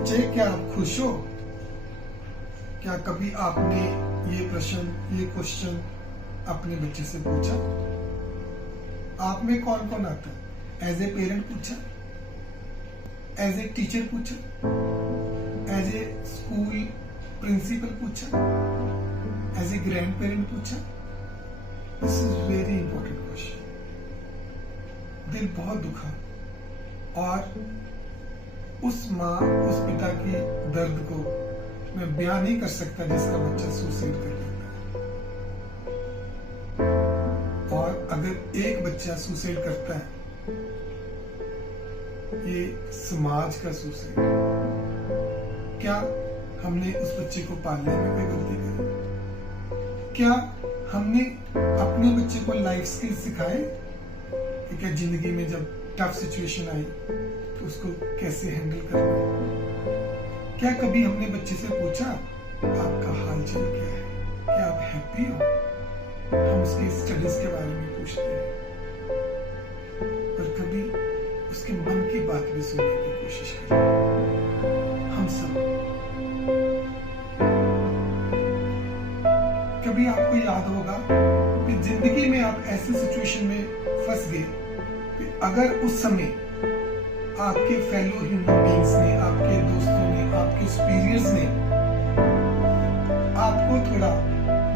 बच्चे, क्या आप खुश हो? क्या कभी आपने ये क्वेश्चन अपने बच्चे से पूछा? आप में कौन कौन आता है? एज ए पेरेंट पूछा, एज ए टीचर पूछा, एज ए स्कूल प्रिंसिपल पूछा, एज ए ग्रैंड पेरेंट पूछा? This is very important question. दिल बहुत दुखा और उस माँ उस पिता की दर्द को मैं बयान नहीं कर सकता जिसका बच्चा सुसाइड कर लेता है। और अगर एक बच्चा सुसाइड करता है, ये समाज का सुसाइड। क्या हमने उस बच्चे को पालने में कोई गलती करी? क्या हमने अपने बच्चे को लाइफ स्किल सिखाए कि क्या जिंदगी में जब टफ सिचुएशन आई तो उसको कैसे हैंडल करना है? क्या कभी हमने बच्चे से पूछा आपका हालचाल क्या है, क्या आप हैप्पी हो? हम उसके स्टडीज के बारे में पूछते हैं, पर कभी उसके मन की बात भी सुनने की कोशिश करें। हम सब कभी आपको याद होगा कि जिंदगी में आप ऐसी सिचुएशन में फंस गए कि अगर उस समय आपके फेलो ह्यूमन बीइंग्स ने, आपके दोस्तों ने, आपके सुपीरियर्स ने आपको थोड़ा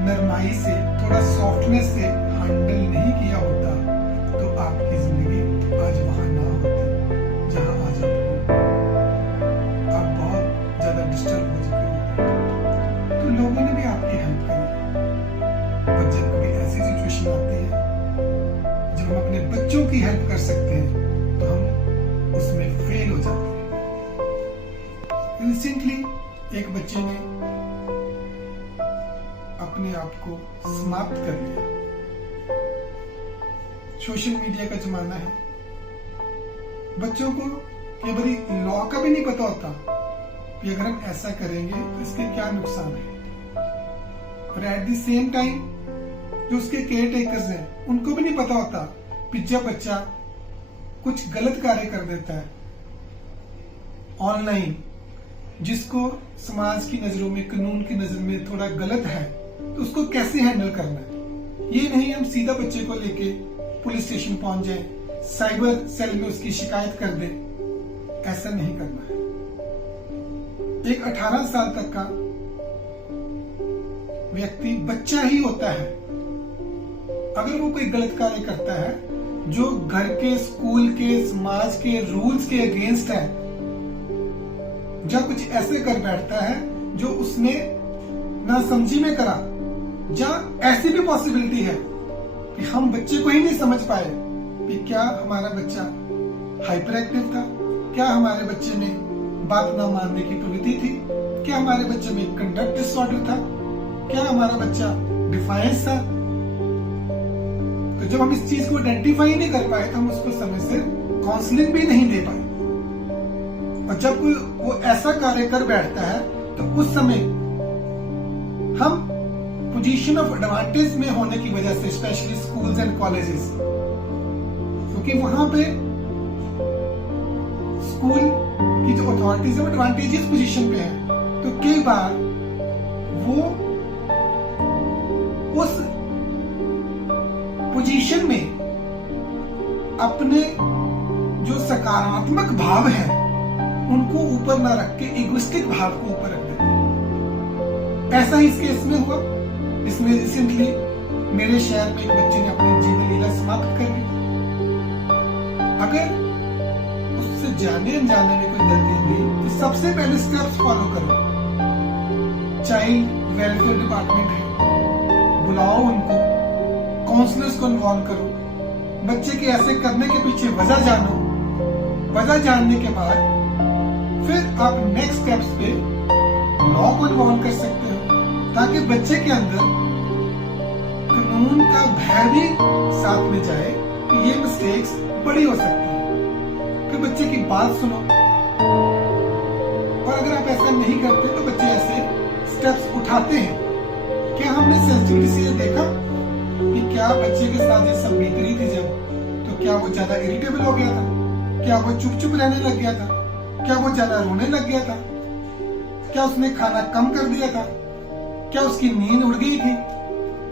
नरमाई से, थोड़ा सॉफ्टनेस से हैंडल नहीं किया होता, तो आपकी जिंदगी आज वहां ना होती जहां आज आप बहुत ज्यादा डिस्टर्ब हो चुके होते। तो लोगों ने भी आपकी हेल्प करी। पर जब कभी ऐसी सिचुएशन आती है जब हम अपने बच्चों की हेल्प कर सकते हैं तो हम उसमें फेल हो जाते हैं। रिसेंटली एक बच्चे ने अपने आप को समाप्त कर लिया। सोशल मीडिया का जमाना है, बच्चों को कई बारी लॉ का भी नहीं पता होता कि अगर हम ऐसा करेंगे तो इसके क्या नुकसान है। और एट द सेम टाइम जो उसके केयर टेकर्स हैं उनको भी नहीं पता होता कि जब बच्चा कुछ गलत कार्य कर देता है ऑनलाइन, जिसको समाज की नजरों में, कानून की नजर में थोड़ा गलत है, तो उसको कैसे हैंडल करना है। ये नहीं हम सीधा बच्चे को लेके पुलिस स्टेशन पहुंच जाए, साइबर सेल में उसकी शिकायत कर दे। ऐसा नहीं करना है। एक 18 साल तक का व्यक्ति बच्चा ही होता है। अगर वो कोई गलत कार्य करता है जो घर के, स्कूल के, समाज के रूल्स के अगेंस्ट है, जब कुछ ऐसे कर बैठता है जो उसने ना समझी में करा, जहां ऐसी भी पॉसिबिलिटी है कि हम बच्चे को ही नहीं समझ पाए कि क्या हमारा बच्चा हाइपर एक्टिव था, क्या हमारे बच्चे में बात ना मानने की प्रवृत्ति थी, क्या हमारे बच्चे में कंडक्ट डिसऑर्डर था, क्या हमारा बच्चा डिफायंस था। तो जब हम इस चीज को आइडेंटिफाई नहीं कर पाए तो हम उसको समय से काउंसलिंग भी नहीं दे पाए। और जब कोई वो ऐसा कार्य कर बैठता है तो उस समय हम पोजीशन ऑफ एडवांटेज में होने की वजह से, स्पेशली स्कूल्स एंड कॉलेजेस, क्योंकि वहां पे स्कूल की जो अथॉरिटीज है एडवांटेजियस पोजीशन पे है, तो कई बार वो उस पोजीशन में अपने जो सकारात्मक भाव है उनको ऊपर ना रख के इगोइस्टिक भाव को ऊपर रख देते हैं। ऐसा ही इस केस में हुआ। इसमें रिसेंटली मेरे शहर में एक बच्चे ने अपनी जीवन लीला समाप्त कर ली। अगर उससे जाने अनजाने में कोई गलती हुई तो सबसे पहले स्टेप्स फॉलो करो। चाइल्ड वेलफेयर डिपार्टमेंट है, बुलाओ उनको, काउंसलर्स को इन्वॉल्व करो, बच्चे के ऐसे करने के पीछे वजह जानो। वजह जानने के बाद फिर आप नेक्स्ट स्टेप्स पे लॉ को इन्वॉल्व कर सकते हो, ताकि बच्चे के अंदर कानून का भय भी साथ में जाए कि ये मिस्टेक्स बड़ी हो सकती है। फिर बच्चे की बात सुनो। और अगर आप ऐसा नहीं करते तो बच्चे ऐसे स्टेप्स उठाते हैं। क्या हमने सेंसिटिविटी से देखा कि क्या बच्चे के साथ ये सब बीत रही थी जब, तो क्या वो ज्यादा इरिटेबल हो गया था, क्या वो चुप चुप रहने लग गया था, क्या वो ज्यादा रोने लग गया था, क्या उसने खाना कम कर दिया था? क्या उसकी नींद उड़ गई थी?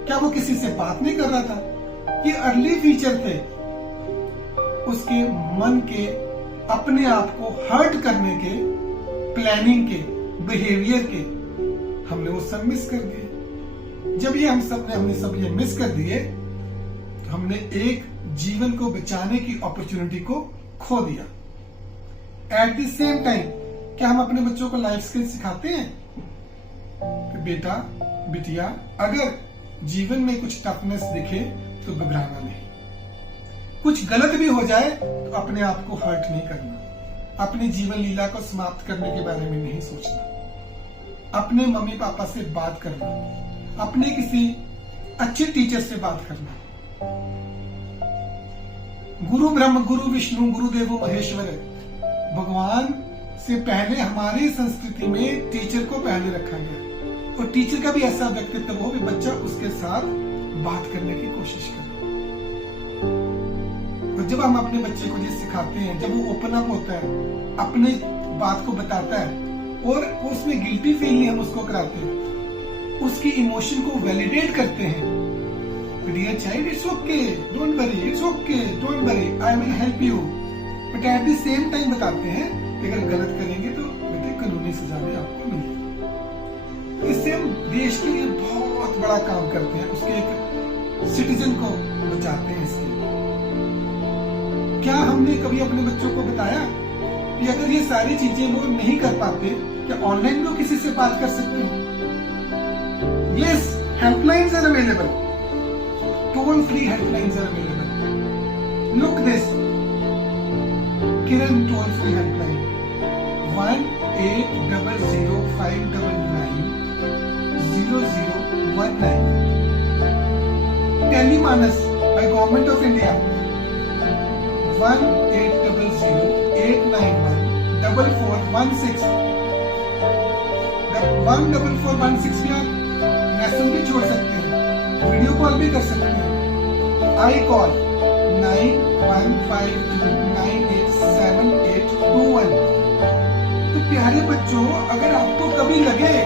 क्या वो किसी से बात नहीं कर रहा था? ये अर्ली फीचर थे उसके मन के अपने आप को हर्ट करने के, प्लानिंग के, बिहेवियर के। हमने वो सब मिस कर दिए। जब ये हमने सब ये मिस कर दिए तो हमने एक जीवन को बचाने की अपॉर्चुनिटी को खो दिया। एट द सेम टाइम क्या हम अपने बच्चों को लाइफ स्किल सिखाते हैं कि बेटा बिटिया अगर जीवन में कुछ टफनेस दिखे तो घबराना नहीं, कुछ गलत भी हो जाए तो अपने आप को हर्ट नहीं करना, अपनी जीवन लीला को समाप्त करने के बारे में नहीं सोचना, अपने मम्मी पापा से बात करना, अपने किसी अच्छे टीचर से बात करना। गुरु ब्रह्म गुरु विष्णु गुरुदेवो महेश्वर, भगवान से पहले हमारी संस्कृति में टीचर को पहले रखा गया और टीचर का भी ऐसा व्यक्तित्व हो कि बच्चा उसके साथ बात करने की कोशिश करे। और जब हम अपने बच्चे को ये सिखाते हैं, जब वो ओपन अप होता है, अपने बात को बताता है और उसमें गिल्टी फील नहीं हम उसको कराते, उसकी इमोशन को वैलिडेट करते हैं। Dear child, it's okay, don't worry, it's okay, don't worry, I will help you. But at the same time बताते हैं कि अगर गलत करेंगे तो बेटे कानूनी सजा भी आपको मिलेगी। इससे हम देश के लिए बहुत बड़ा काम करते हैं, उसके एक सिटीजन को बचाते हैं। इसके क्या हमने कभी अपने बच्चों को बताया कि अगर ये सारी चीजें वो नहीं कर पाते, क्या ऑनलाइन वो किसी से बात कर सकते हैं? Yes, helplines are available, toll free helplines are available. Look this, Kiran toll free helpline 1-800-599-0019। Tele MANAS by Government of India 1-800-891-4416। 14416 पे आप मैसेज भी छोड़ सकते हैं, वीडियो कॉल भी कर सकते हैं। I call 9152987821। तो प्यारे बच्चों, अगर आपको कभी लगे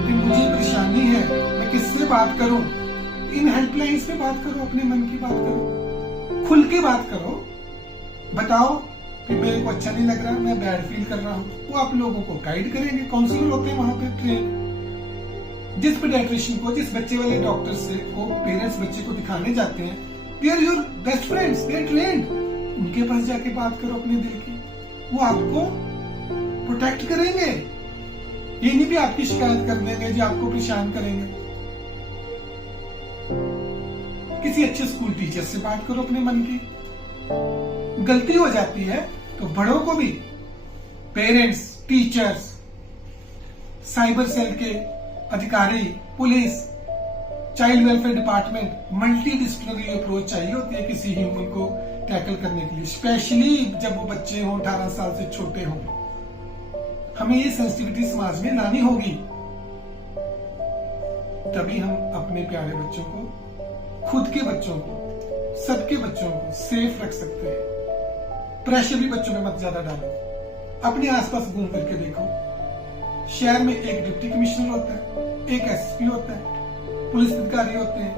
कि मुझे परेशानी है, मैं किससे बात करूं, इन हेल्पलाइंस पे बात करो, अपने मन की बात करो, खुल के बात करो, बताओ कि मेरे को अच्छा नहीं लग रहा, मैं बैड फील कर रहा हूं। वो आप लोगों को गाइड करेंगे, काउंसलर होते हैं वहां पे ट्रेन। जिस पेडियाट्रिशियन को, जिस बच्चे वाले डॉक्टर से को पेरेंट्स बच्चे को दिखाने जाते हैं, they are your best friends, they are trained. उनके पास जाके बात करो अपने दिल की, वो आपको प्रोटेक्ट करेंगे। ये नहीं भी आपकी शिकायत कर देंगे, जो आपको परेशान करेंगे। किसी अच्छे स्कूल टीचर से बात करो अपने मन की। गलती हो जाती है तो बड़ों को भी, पेरेंट्स, टीचर्स, साइबर सेल के अधिकारी, police, child welfare department, multi disciplinary approach चाहिए होती है किसी ह्यूमन को टैकल करने के लिए, स्पेशली जब वो बच्चे हों, 18 साल से छोटे हों। हमें ये सेंसिटिविटी समाज में लानी होगी, तभी हम अपने प्यारे बच्चों को, खुद के बच्चों को, सबके बच्चों को सेफ रख सकते हैं। प्रेशर भी बच्चों में मत ज्यादा डालो, अपने आसपास घूम करके देखो। शहर में एक डिप्टी कमिश्नर होता है, एक एसपी होता है, पुलिस अधिकारी होते हैं,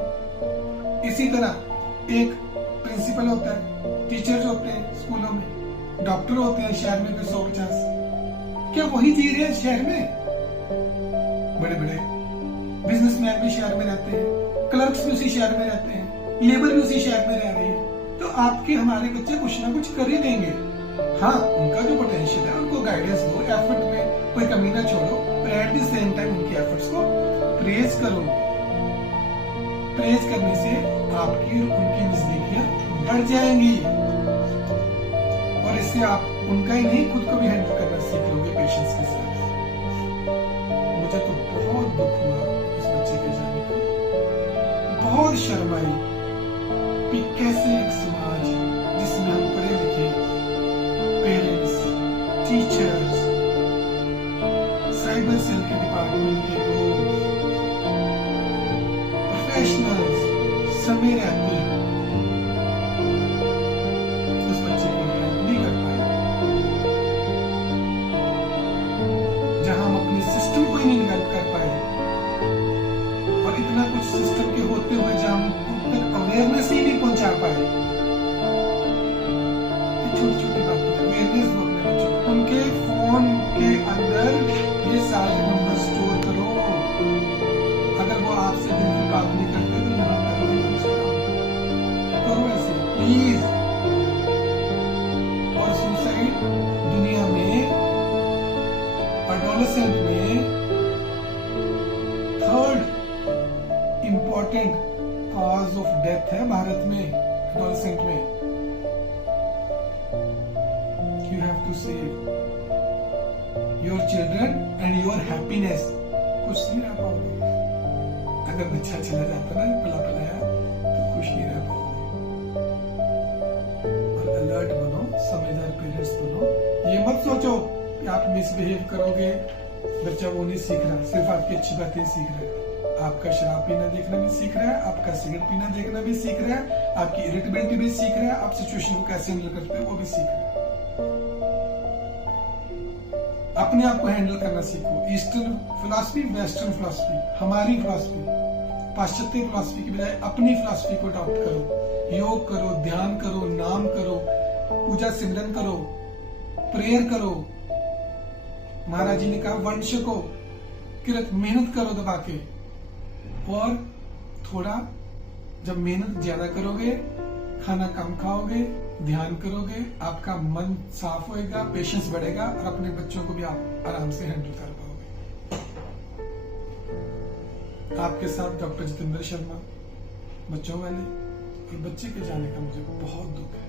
इसी तरह एक प्रिंसिपल होता है, टीचर्स होते हैं स्कूलों में, डॉक्टर होते हैं शहर में 250। क्या वही जी रहे हैं शहर में? बड़े बड़े बिजनेसमैन भी शहर में रहते हैं, क्लर्क्स भी उसी शहर में रहते हैं, लेबर भी उसी शहर में रह रही है। तो आपके हमारे बच्चे कुछ ना कुछ कर ही देंगे। हाँ, उनका जो पोटेंशियल है उनको गाइडेंस दो, एफर्ट में कोई कमी ना छोड़ो, पर एट द सेम टाइम उनके एफर्ट्स को प्रेज करो। प्रेज करने से आपकी और उनकी नजदीकियां बढ़ जाएंगी और इससे आप उनका ही नहीं, खुद को भी हैंडल करना सीख लोगे पेशेंस के साथ। मुझे तो बहुत दुख हुआ इस बच्चे के जाने का, बहुत शर्म आई कि कैसे एक समाज जिसमें हम पढ़े लिखे पेरेंट्स, टीचर्स, साइबर सेल के डिपार्टमेंट के लोग, प्रोफेशनल्स समय रहते उस बच्चे को हेल्प नहीं कर पाए। अवेयरनेस ही नहीं पहुंचा पाए। छोटी छोटी बातें अवेयरनेस दो अपने बच्चों को। उनके फोन के अंदर ये सारे नंबर स्टोर करो। अगर वो आपसे दिल की बात नहीं करते तो यहाँ करो ऐसे प्लीज। और सुसाइड दुनिया में एडोलेसेंट में third important cause of death है भारत में। एडोलेसेंट में you have to save your children and your happiness। खुश नहीं रह पाओगे अगर बच्चा चला जाता ना पला पलाया तो खुश नहीं रह पाओगे। और अलर्ट बनो, समझदार पेरेंट्स बनो। ये मत सोचो कि आप मिसबिहेव करोगे, बच्चा वो नहीं सीख रहा, सिर्फ आपकी अच्छी बातें सीख रहा है। आपका शराब पीना देखना भी सीख रहा है, आपका सिगरेट पीना देखना भी सीख रहा है, आपकी इरिटेबिलिटी भी सीख रहा है, आप सिचुएशन को कैसे हैंडल करते हो वो भी सीख रहा है। अपने आप को हैंडल करना सीखो। ईस्टर्न फिलॉसफी, वेस्टर्न फिलॉसफी, हमारी फिलॉसफी, पाश्चात्य फिलॉसफी की बजाय अपनी फिलॉसफी को अडॉप्ट करो। योग करो, ध्यान करो, नाम करो, पूजा सिमरन करो, प्रेयर करो। महाराज जी ने कहा वंश को किरत मेहनत करो दबा के। और थोड़ा जब मेहनत ज्यादा करोगे, खाना कम खाओगे, ध्यान करोगे, आपका मन साफ होएगा, पेशेंस बढ़ेगा और अपने बच्चों को भी आप आराम से हैंडल कर पाओगे। आपके साथ डॉक्टर जितेंद्र शर्मा, बच्चों वाले। और बच्चे के जाने का मुझे बहुत दुख है।